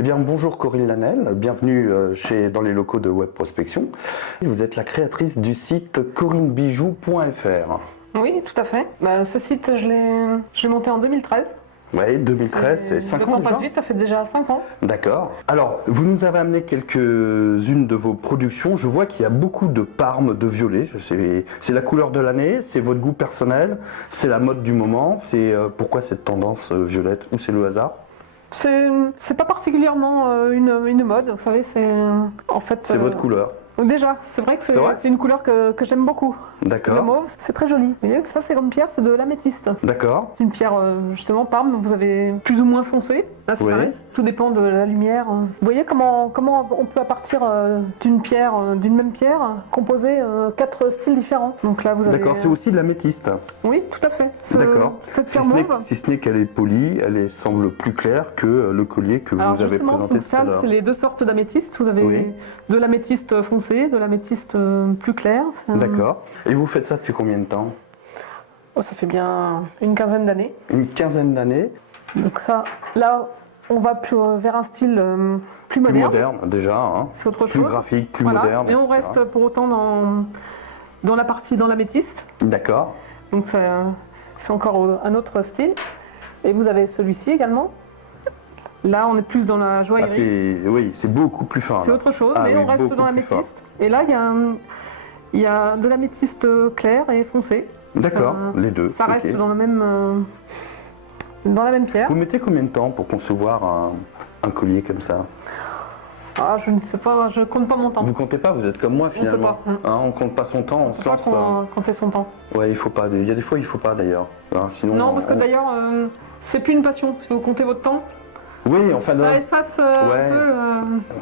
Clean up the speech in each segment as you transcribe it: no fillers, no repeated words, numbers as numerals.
Eh bien, bonjour Corinne Lanel, bienvenue dans les locaux de Web Prospection. Vous êtes la créatrice du site corinebijou.fr. Oui, tout à fait. Ce site, je l'ai monté en 2013. Oui, 2013, c'est 5 ans déjà. Le temps déjà. passe vite, ça fait déjà 5 ans. D'accord. Alors, vous nous avez amené quelques-unes de vos productions. Je vois qu'il y a beaucoup de parmes de violet. C'est la couleur de l'année, c'est votre goût personnel, c'est la mode du moment. C'est pourquoi cette tendance violette ou c'est le hasard? C'est pas particulièrement une mode, vous savez, c'est en fait... C'est votre couleur. Déjà, c'est vrai que c'est une couleur que j'aime beaucoup. D'accord. Le mauve, c'est très joli. Vous voyez que ça, c'est comme pierre, c'est de l'améthyste. D'accord. C'est une pierre, justement, parme, vous avez plus ou moins foncé. Là, c'est pareil. Tout dépend de la lumière. Vous voyez comment on peut, à partir d'une même pierre, composer 4 styles différents. Donc là, vous avez... D'accord, c'est aussi de l'améthyste. Oui, tout à fait. D'accord. Cette pierre mauve... Si ce n'est qu'elle est polie, elle semble plus claire que le collier que vous avez présenté tout à l'heure. C'est les deux sortes d'améthyste. Vous avez de l'améthyste foncé, de l'améthyste plus clair. D'accord. Et vous faites ça depuis combien de temps? Ça fait bien une quinzaine d'années. Une quinzaine d'années. Donc ça, là, on va plus vers un style plus moderne. Plus moderne déjà, hein. C'est autre chose. Plus graphique, plus moderne. Et on reste pour autant dans la partie dans l'améthyste. D'accord. Donc c'est encore un autre style. Et vous avez celui-ci également. Là, on est plus dans la joaillerie. Oui, c'est beaucoup plus fin. C'est autre chose, mais on reste dans l'améthyste. Et là, il y a de l'améthyste clair et foncé. D'accord, les deux. Ça reste dans la même pierre. Vous mettez combien de temps pour concevoir un collier comme ça? Ah, je ne sais pas, je compte pas mon temps. Vous comptez pas, vous êtes comme moi finalement. On compte pas son temps, on se lance pas. Compter son temps. Ouais, il faut pas. Il y a des fois, il faut pas d'ailleurs. Sinon. Non, parce que d'ailleurs, c'est plus une passion. Si vous comptez votre temps. Oui, enfin. Ça efface un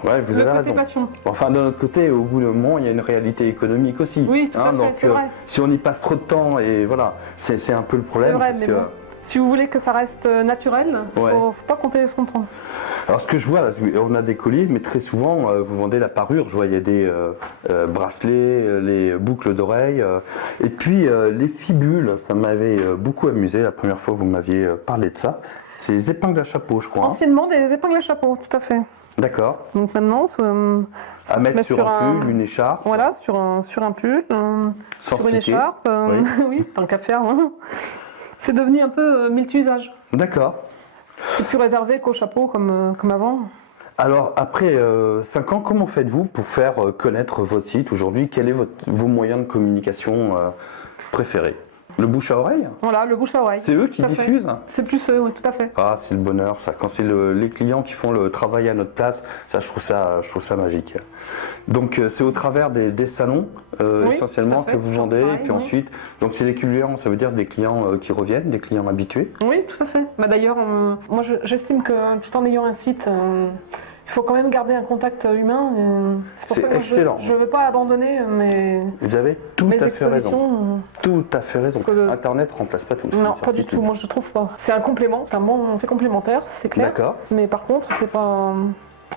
peu vous avez raison. passion. Enfin, de notre côté, au bout d'un moment, il y a une réalité économique aussi. Oui, tout à fait, donc, vrai. Si on y passe trop de temps, et voilà, c'est un peu le problème. C'est vrai, mais bon. Si vous voulez que ça reste naturel, faut pas compter son temps. Alors ce que je vois, là, on a des colliers, mais très souvent vous vendez la parure. Je vois il y a des bracelets, les boucles d'oreilles, et puis les fibules. Ça m'avait beaucoup amusé la première fois que vous m'aviez parlé de ça. C'est les épingles à chapeau, je crois. Anciennement, des épingles à chapeau, tout à fait. D'accord. Donc maintenant, à mettre sur un pull, une écharpe. Voilà, sur un pull, sur une écharpe. Oui, tant qu'à faire. C'est devenu un peu multi-usage. D'accord. C'est plus réservé qu'au chapeau comme avant. Alors, après 5 ans, comment faites-vous pour faire connaître votre site aujourd'hui? Quels sont vos moyens de communication préférés? Le bouche à oreille? Voilà, le bouche à oreille. C'est eux qui diffusent? C'est plus eux, oui, tout à fait. Ah, c'est le bonheur, ça. Quand c'est les clients qui font le travail à notre place, ça, je trouve ça magique. Donc, c'est au travers des salons, essentiellement, que vous vendez. Et puis ensuite, donc c'est des clients, ça veut dire des clients qui reviennent, des clients habitués? Oui, tout à fait. D'ailleurs, moi, j'estime que tout en ayant un site, il faut quand même garder un contact humain. C'est pour ça que excellent. Je ne veux pas abandonner Vous avez tout à fait raison. Tout à fait raison. Internet ne remplace pas tout. Non, pas du tout. Moi, je trouve pas. C'est un complément. C'est complémentaire, c'est clair. D'accord. Mais par contre, c'est pas.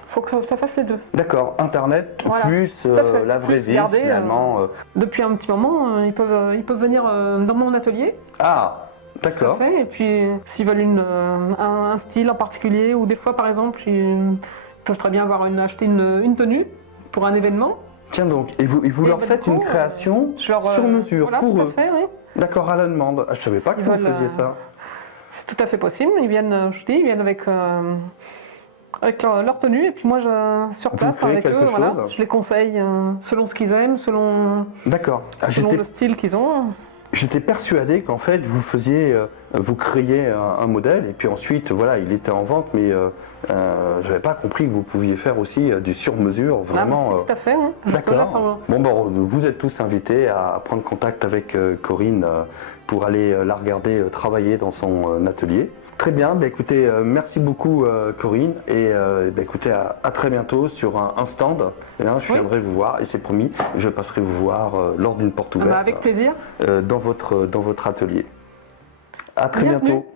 Faut que ça fasse les deux. D'accord. Internet plus la vraie vie, finalement. Depuis un petit moment, ils peuvent venir dans mon atelier. Ah. D'accord. Et puis, s'ils veulent un style en particulier, ou des fois, par exemple, ils peuvent très bien acheter une tenue pour un événement. Tiens donc, et vous leur faites une création sur mesure pour eux? Oui. D'accord, à la demande. Je ne savais pas que vous faisiez ça. C'est tout à fait possible. Ils viennent avec leur tenue, et puis moi, sur place, avec eux, je les conseille selon ce qu'ils aiment, selon le style qu'ils ont. J'étais persuadé qu'en fait vous créiez un modèle et puis ensuite voilà il était en vente, mais je n'avais pas compris que vous pouviez faire aussi du sur-mesure vraiment. Tout à fait. D'accord. Bon, vous êtes tous invités à prendre contact avec Corinne pour aller la regarder travailler dans son atelier. Très bien, écoutez, merci beaucoup Corinne, et écoutez, à très bientôt sur un stand. Je viendrai vous voir, et c'est promis, je passerai vous voir lors d'une porte ouverte. Avec plaisir. Dans votre atelier. À très bientôt.